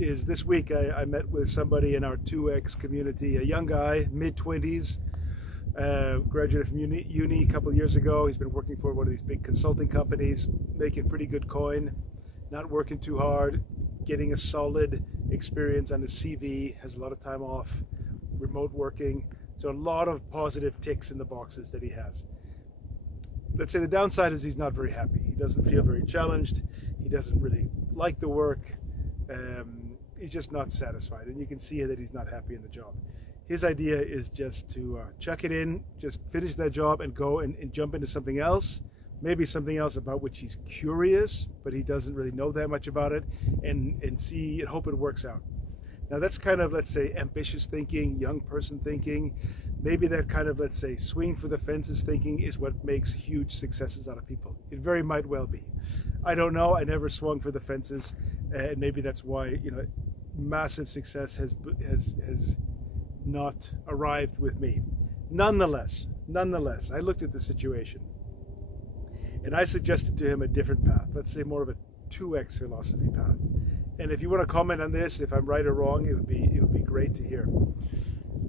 is this week I met with somebody in our 2X community, a young guy, mid-20s, graduated from uni a couple of years ago. He's been working for one of these big consulting companies, making pretty good coin, not working too hard, getting a solid experience on his CV, has a lot of time off, remote working. So a lot of positive ticks in the boxes that he has. Let's say the downside is he's not very happy. He doesn't feel very challenged. He doesn't really like the work. He's just not satisfied, and you can see that he's not happy in the job. His idea is just to chuck it in, just finish that job and go and jump into something else, maybe something else about which he's curious, but he doesn't really know that much about it, and see and hope it works out. Now that's kind of, let's say, ambitious thinking, young person thinking. Maybe that kind of, let's say, swing for the fences thinking is what makes huge successes out of people. It very might well be. I don't know. I never swung for the fences, and maybe that's why, massive success has not arrived with me. Nonetheless, I looked at the situation, and I suggested to him a different path. Let's say more of a 2X philosophy path. And if you want to comment on this, if I'm right or wrong, it would be great to hear.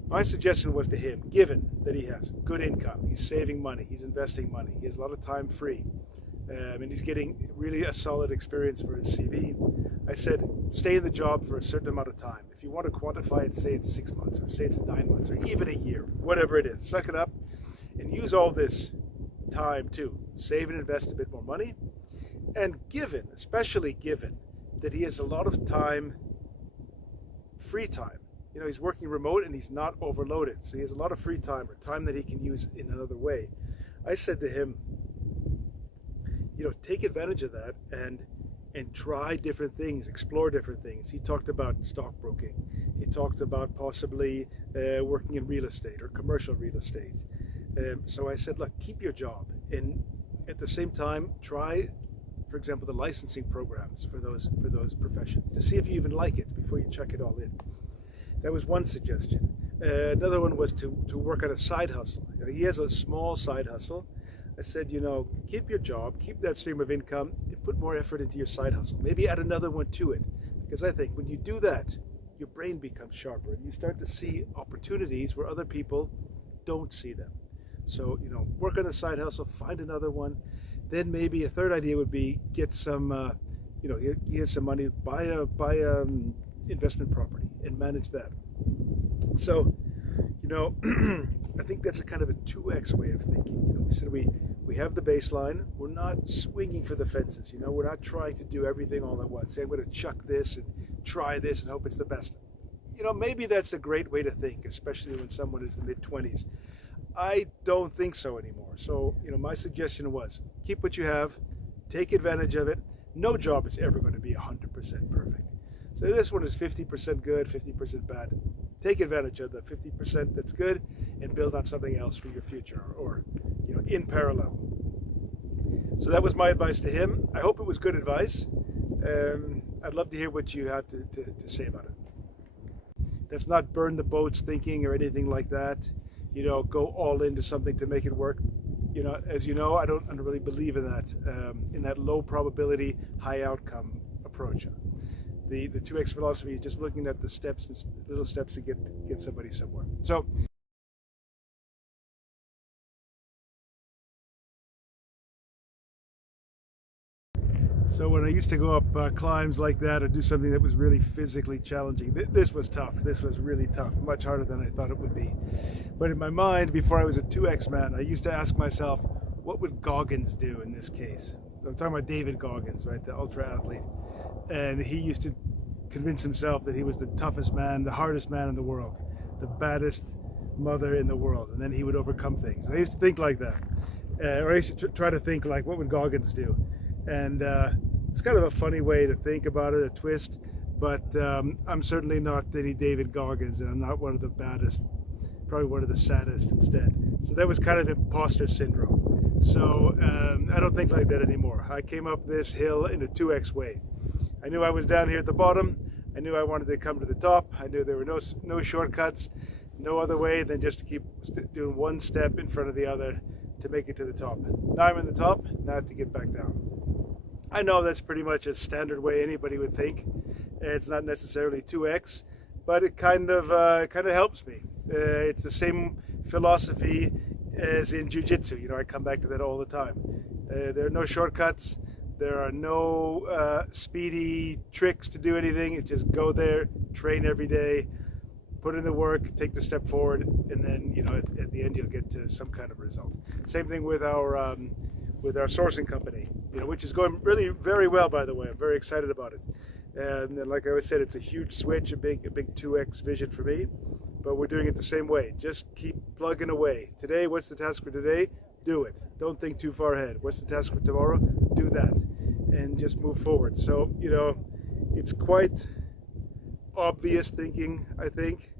My suggestion was to him, given that he has good income, he's saving money, he's investing money, he has a lot of time free, and he's getting really a solid experience for his CV. I said, stay in the job for a certain amount of time. If you want to quantify it, say it's 6 months, or say it's 9 months, or even a year, whatever it is. Suck it up and use all this time to save and invest a bit more money. And especially given that he has a lot of time, free time. He's working remote and he's not overloaded. So he has a lot of free time, or time that he can use in another way. I said to him, take advantage of that and try different things, explore different things. He talked about stockbroking. He talked about possibly working in real estate or commercial real estate. So I said, look, keep your job, and at the same time, try, for example, the licensing programs for those professions to see if you even like it before you chuck it all in. That was one suggestion. Another one was to work on a side hustle. He has a small side hustle. I said, keep your job, keep that stream of income, and put more effort into your side hustle. Maybe add another one to it. Because I think when you do that, your brain becomes sharper, and you start to see opportunities where other people don't see them. So, work on a side hustle, find another one. Then maybe a third idea would be get some, he has some money, buy a investment property and manage that. So, I think that's a kind of a 2X way of thinking. We said we have the baseline. We're not swinging for the fences. We're not trying to do everything all at once. Say, I'm going to chuck this and try this and hope it's the best. Maybe that's a great way to think, especially when someone is in the mid-20s. I don't think so anymore. So, my suggestion was keep what you have, take advantage of it. No job is ever going to be 100% perfect. So this one is 50% good, 50% bad. Take advantage of the 50% that's good and build on something else for your future, or in parallel. So that was my advice to him. I hope it was good advice. I'd love to hear what you have to say about it. That's not burn the boats thinking or anything like that. Go all into something to make it work. As you know, I don't really believe in that low probability, high outcome approach. The 2X philosophy is just looking at the steps and little steps to get somebody somewhere. So when I used to go up climbs like that or do something that was really physically challenging, this was tough. This was really tough, much harder than I thought it would be. But in my mind, before I was a 2X man, I used to ask myself, what would Goggins do in this case? I'm talking about David Goggins, right, the ultra athlete. And he used to convince himself that he was the toughest man, the hardest man in the world, the baddest mother in the world, and then he would overcome things. And I used to think like that, or I used to try to think like, what would Goggins do? And it's kind of a funny way to think about it, a twist, but I'm certainly not any David Goggins, and I'm not one of the baddest, probably one of the saddest instead. So that was kind of imposter syndrome. So I don't think like that anymore. I came up this hill in a 2X way. I knew I was down here at the bottom. I knew I wanted to come to the top. I knew there were no shortcuts, no other way than just to keep doing one step in front of the other to make it to the top. Now I'm in the top, now I have to get back down. I know that's pretty much a standard way anybody would think. It's not necessarily 2x, but it kind of helps me. It's the same philosophy as in jiu-jitsu. You know, I come back to that all the time. There are no shortcuts. There are no speedy tricks to do anything. It's just go there, train every day, put in the work, take the step forward, and then, you know, at the end you'll get to some kind of result. Same thing with our sourcing company, you know, which is going really very well, by the way. I'm very excited about it. And like I always said, it's a huge switch, a big 2x vision for me, but we're doing it the same way. Just keep plugging away. Today, what's the task for today? Do it. Don't think too far ahead. What's the task for tomorrow? Do that, and just move forward. So, you know, it's quite obvious thinking, I think.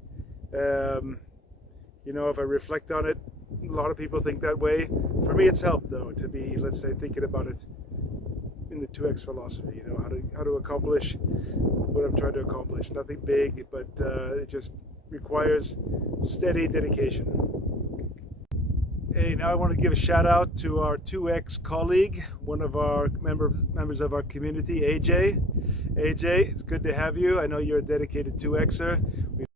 You know, if I reflect on it, a lot of people think that way. For me, it's helped, though, to be, let's say, thinking about it in the 2x philosophy. You know, how to accomplish what I'm trying to accomplish. Nothing big, but it just requires steady dedication. Hey, now I want to give a shout out to our 2x colleague, one of our members of our community, AJ. AJ, it's good to have you. I know you're a dedicated 2xer.